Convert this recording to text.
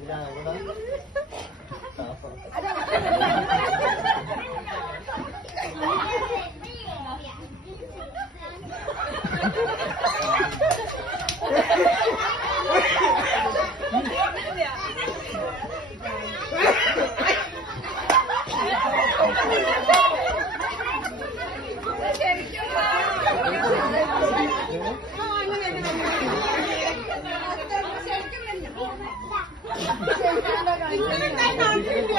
你让我们，等会儿。你这是在哪儿？这。